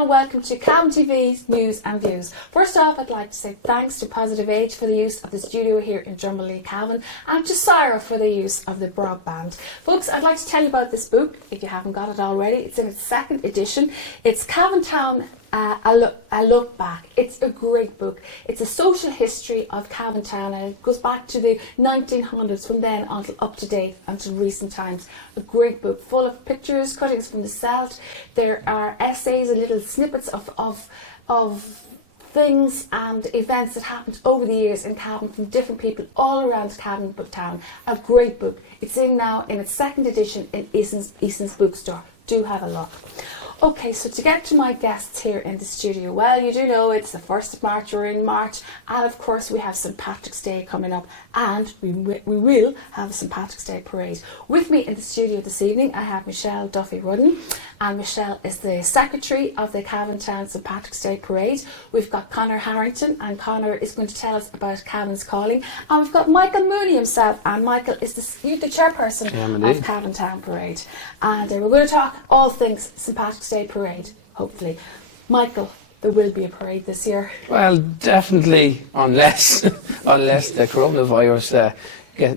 and welcome to Cavan TV's News and Views. First off, I'd like to say thanks to Positive Age for the use of the studio here in Drummerlee, Cavan, and to Sarah for the use of the broadband. Folks, I'd like to tell you about this book, if you haven't got it already. It's in its second edition. It's Cavan Town, a look back. It's a great book. It's a social history of Cavan Town, and it goes back to the 1900s, from then until up to date, until recent times. A great book full of pictures, cuttings from the Celt. There are essays and little snippets of things and events that happened over the years in Cavan from different people all around Cavan Town. A great book. It's in now in its second edition in Eason's bookstore. Do have a look. Okay, so to get to my guests here in the studio, well, you do know it's the 1st of March, we're in March, and of course we have St. Patrick's Day coming up, and we will have a St. Patrick's Day parade. With me in the studio this evening, I have Michelle Duffy Rudden, and Michelle is the Secretary of the Cavan Town St. Patrick's Day Parade. We've got Conor Harrington, and Conor is going to tell us about Cavan's Calling, and we've got Michael Mooney himself, and Michael is the chairperson of Cavan Town Parade. And we're going to talk all things St. Patrick's Day Parade, hopefully. Michael, there will be a parade this year. Well, definitely, unless the coronavirus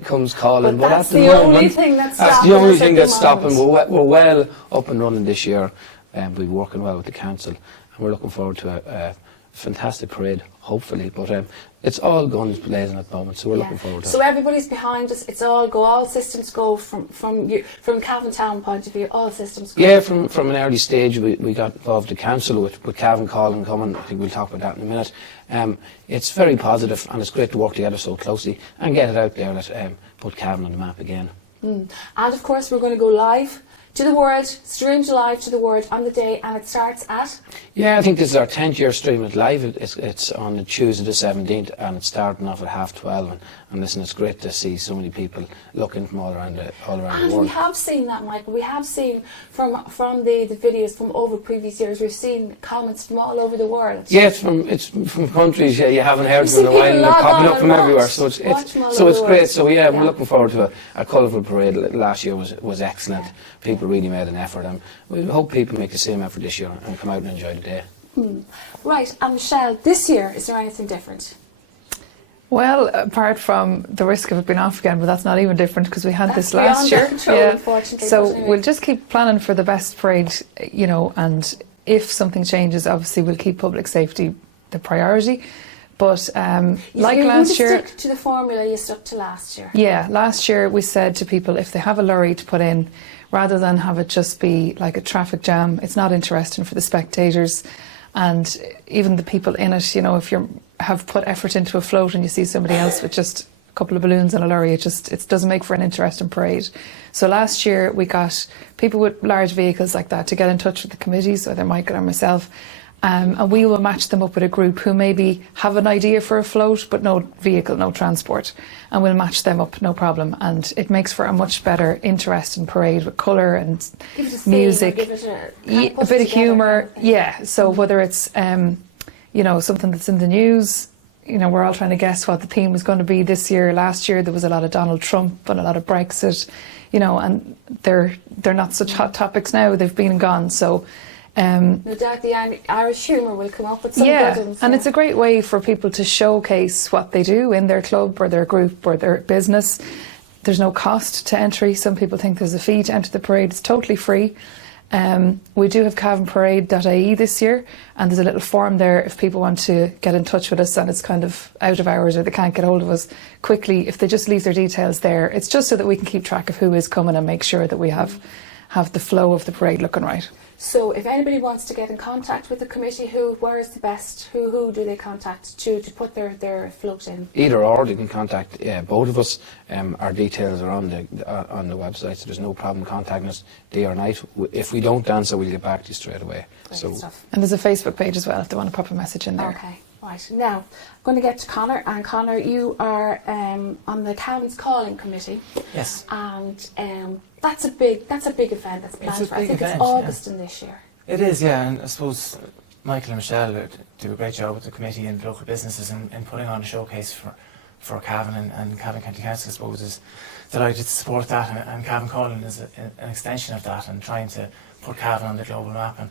comes calling. But that's the only thing that's stopping. That's the only thing that's stopping. We're well up and running this year, and we're working well with the council, and we're looking forward to a fantastic parade, hopefully. But it's all guns blazing at the moment, so we're looking forward to it. So everybody's behind us. It's all systems go from Cavan Town point of view. All systems go. Yeah, from an early stage, we got involved the council with Cavan Calling coming. I think we'll talk about that in a minute. It's very positive, and it's great to work together so closely and get it out there that put Cavan on the map again. And of course, we're going to go live to the world, streamed live to the world on the day, and it starts at? Yeah, I think this is our 10th year streaming it live. It's on Tuesday the 17th, and it's starting off at 12:30. And listen, it's great to see so many people looking from all around the world. And we have seen that, Michael. We have seen from the videos from over previous years, we've seen comments from all over the world. Yeah, it's from countries you haven't heard from in a while, and they're popping up from everywhere. So it's great. So yeah, we're looking forward to a colourful parade. Last year was excellent. People really made an effort, and we hope people make the same effort this year and come out and enjoy the day. Right, and Michelle, this year, is there anything different? Well, apart from the risk of it being off again, but that's not even different because we had this That's last year. beyond our control, unfortunately. So anyway. we'll just keep planning for the best parade, and if something changes, obviously we'll keep public safety the priority. But like last year, stick to the formula you stuck to last year. Yeah, last year we said to people, if they have a lorry to put in, rather than have it just be like a traffic jam, it's not interesting for the spectators and even the people in it. If you have put effort into a float and you see somebody else with just a couple of balloons and a lorry, it doesn't make for an interesting parade. So last year we got people with large vehicles like that to get in touch with the committees, either Michael or myself, and we will match them up with a group who maybe have an idea for a float but no vehicle, no transport, and we'll match them up, no problem. And it makes for a much better, interesting parade with colour and music, a bit of humour. Yeah, so whether it's something that's in the news, we're all trying to guess what the theme was going to be this year. Last year there was a lot of Donald Trump and a lot of Brexit, and they're not such hot topics now. They've been and gone. So no doubt the Irish humour will come up with some good ones. And it's a great way for people to showcase what they do in their club or their group or their business. There's no cost to entry. Some people think there's a fee to enter the parade. It's totally free. We do have cavanparade.ie this year, and there's a little form there if people want to get in touch with us and it's kind of out of hours or they can't get hold of us quickly. If they just leave their details there, it's just so that we can keep track of who is coming and make sure that we have the flow of the parade looking right. So if anybody wants to get in contact with the committee, where is the best? Who do they contact to put their float in? Either or, they can contact both of us. Our details are on the website, so there's no problem contacting us day or night. If we don't answer, we'll get back to you straight away. Great stuff. And there's a Facebook page as well if they want to pop a message in there. Okay, right. Now, I'm going to get to Conor. And Conor, you are on the Cavan's Calling Committee. Yes. And that's a big event that's planned for. I think it's August in this year. It is, yeah, and I suppose Michael and Michelle do a great job with the committee and local businesses in putting on a showcase for Cavan and Cavan County Council. I suppose is delighted to support that, and Cavan Calling is an extension of that and trying to put Cavan on the global map. And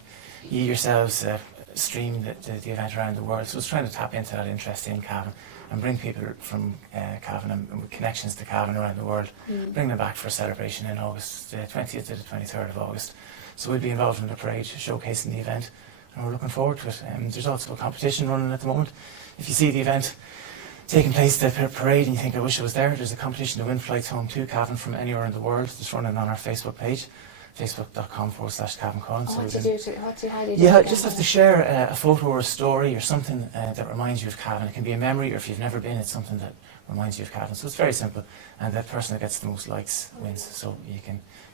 you yourselves stream the event around the world. So it's trying to tap into that interest in Cavan and bring people from Cavan and with connections to Cavan around the world, bring them back for a celebration in August, the 20th to the 23rd of August. So we'll be involved in the parade, showcasing the event, and we're looking forward to it. There's also a competition running at the moment. If you see the event taking place, the parade, and you think, I wish I was there, there's a competition to win flights home to Cavan from anywhere in the world. It's running on our Facebook page, facebook.com/Cavan Calling. How do you do Yeah, it? just have to share a photo or a story or something that reminds you of Cavan. It can be a memory, or if you've never been, it's something that reminds you of Cavan. So it's very simple, and that person that gets the most likes wins. So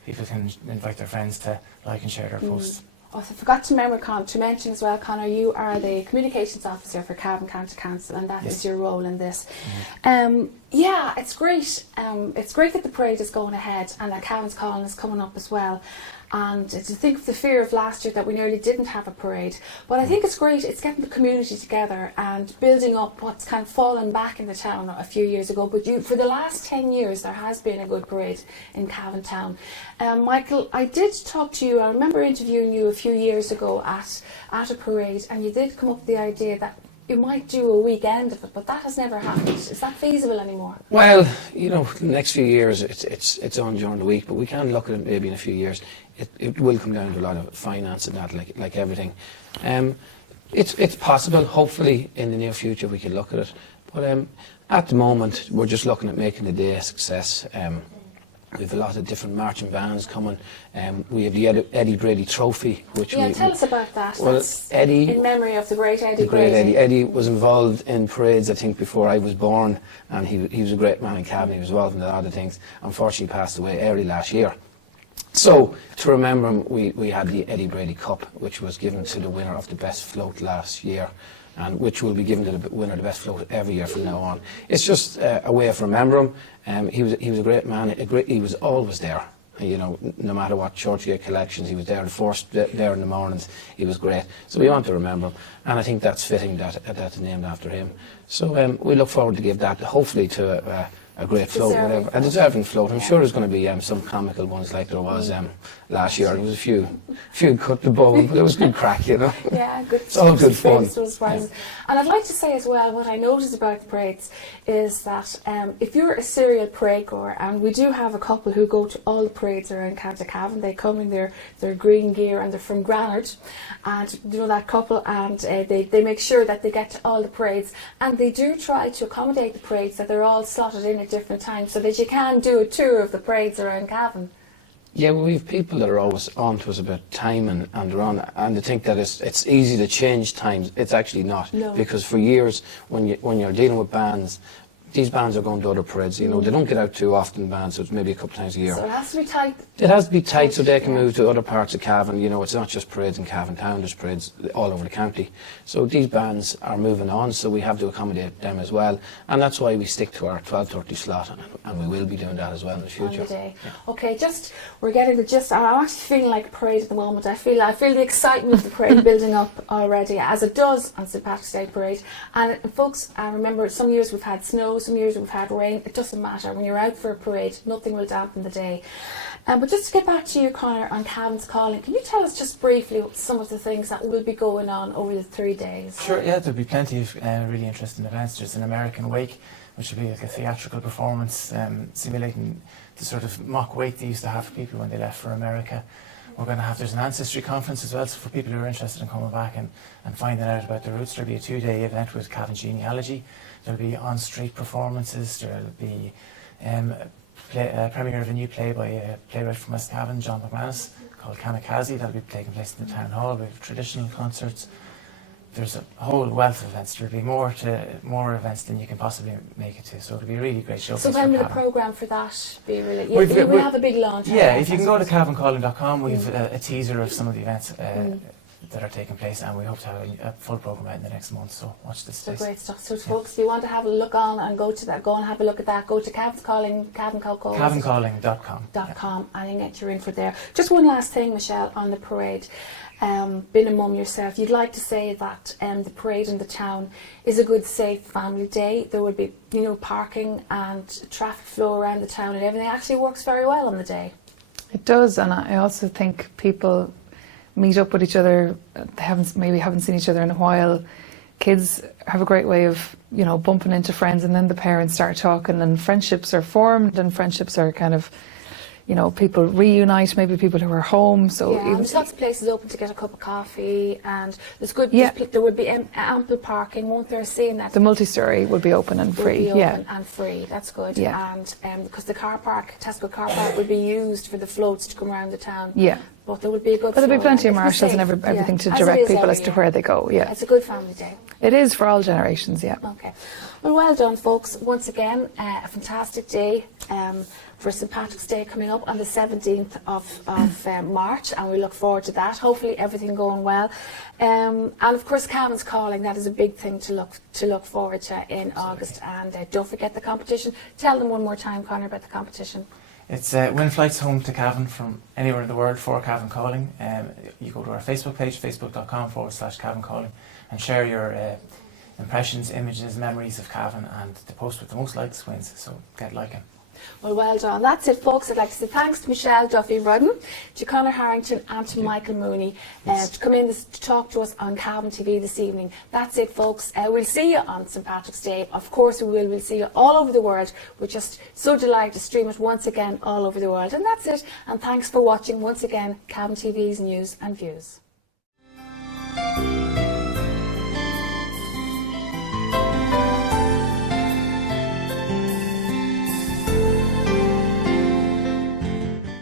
people can invite their friends to like and share their posts. I forgot to mention as well, Conor, you are the Communications Officer for Cavan County Council, and that is your role in this. Yeah, it's great. It's great that the parade is going ahead and that Cavan's Calling is coming up as well. And to think of the fear of last year that we nearly didn't have a parade. But I think it's great, it's getting the community together and building up what's kind of fallen back in the town a few years ago. But for the last 10 years, there has been a good parade in Cavan Town. Michael, I did talk to you, I remember interviewing you a few years ago at a parade, and you did come up with the idea that you might do a weekend of it, but that has never happened. Is that feasible anymore? Well, the next few years it's on during the week, but we can look at it maybe in a few years. It will come down to a lot of finance and that, like everything. It's possible. Hopefully, in the near future, we can look at it. But at the moment, we're just looking at making the day a success. We have a lot of different marching bands coming. We have the Eddie Brady Trophy, which tell us about that. Well, that's Eddie, in memory of the great Eddie the great Brady. Eddie was involved in parades, I think, before I was born, and he was a great man in Cavan. He was involved in a lot of things. Unfortunately, he passed away early last year. So, to remember him, we had the Eddie Brady Cup, which was given to the winner of the best float last year, and which will be given to the winner of the best float every year from now on. It's just a way of remembering him. He was a great man. He was always there. No matter what Churchgate collections, he was there. The first there in the mornings, he was great. So we want to remember him, and I think that's fitting that that's named after him. So we look forward to give that, hopefully, to a great float, whatever. A deserving float. I'm sure there's going to be some comical ones like there was last year. There was a few cut the bone, but it was good crack, Yeah, good. It's all good fun. And I'd like to say as well, what I noticed about the parades is that if you're a serial parade goer, and we do have a couple who go to all the parades around County Cavan, they come in their green gear and they're from Granard, and that couple, and they make sure that they get to all the parades, and they do try to accommodate the parades that they're all slotted in at different times so that you can do a tour of the parades around Cavan. Yeah, well, we have people that are always on to us about time and they're on, and they think that it's easy to change times. It's actually not, because for years when you're dealing with bands, these bands are going to other parades. They don't get out too often, bands, so it's maybe a couple of times a year. So it has to be tight. It has to be tight so they can move to other parts of Cavan. It's not just parades in Cavan Town, there's parades all over the county. So these bands are moving on, so we have to accommodate them as well. And that's why we stick to our 12:30 slot, and we will be doing that as well in the future. On the day. Okay, we're getting the gist. I'm actually feeling like a parade at the moment. I feel the excitement of the parade building up already, as it does on St. Patrick's Day parade. And folks, I remember some years we've had snow, some years we've had rain. It doesn't matter. When you're out for a parade, nothing will dampen the day. But just to get back to you, Conor, on Cavan's Calling, can you tell us just briefly some of the things that will be going on over the 3 days? Sure, yeah, there'll be plenty of really interesting events. There's an American wake, which will be like a theatrical performance simulating the sort of mock wake they used to have for people when they left for America. There's an ancestry conference as well, so for people who are interested in coming back and finding out about their roots, there'll be a 2-day event with Cavan genealogy. There'll be on-street performances. There'll be a premiere of a new play by a playwright from West Cavan, John McManus, called Kamikaze. That'll be taking place in the town hall. We have traditional concerts. There's a whole wealth of events. There'll be more events than you can possibly make it to. So it'll be a really great show. So when will the programme for that be released? We'll have a big launch. Yeah, if you can go to CavanCalling.com, we have a teaser of some of the events that are taking place, and we hope to have a full programme out in the next month, so watch this space. So great stuff. So folks, if you want to have a look on and go and have a look at that, go to Cavan's Calling, CavanCalling.com, and you can get your info there. Just one last thing, Michelle, on the parade. Being a mum yourself, you'd like to say that the parade in the town is a good, safe family day. There would be, parking and traffic flow around the town, and everything actually works very well on the day. It does, and I also think people meet up with each other. They haven't seen each other in a while. Kids have a great way of, you know, bumping into friends, and then the parents start talking, and friendships are formed, and friendships are kind of, you know, people reunite, maybe people who are home. So yeah, even, there's lots of places open to get a cup of coffee, and there's good. Yeah. There would be ample parking, won't there? Seeing that the multi-story will be open and free. Will be yeah, open and free. That's good. Yeah. And because the car park, Tesco car park, would be used for the floats to come around the town. yeah. But there would be a good. But there'll be flow plenty of around. It'll be marshals and safe. everything to As it direct is people every as to year. where they go. Yeah, It's a good family day. it is for all generations. Yeah. Okay. Well done, folks. Once again, a fantastic day for St Patrick's Day coming up on the 17th of March, and we look forward to that. Hopefully everything going well. And of course, Cavan's Calling, that is a big thing to look forward to in August. And don't forget the competition. Tell them one more time, Conor, about the competition. It's win flights home to Cavan from anywhere in the world for Cavan Calling. You go to our Facebook page, facebook.com/Cavan Calling, and share your impressions, images, memories of Cavan, and the post with the most likes wins. So get liking. Well done. That's it, folks. I'd like to say thanks to Michelle Duffy Rudden, to Conor Harrington, and to Michael Mooney to come in to talk to us on Cavan TV this evening. That's it, folks. We'll see you on St Patrick's Day. Of course we will. We'll see you all over the world. We're just so delighted to stream it once again all over the world. And that's it. And thanks for watching once again Cavan TV's News and Views.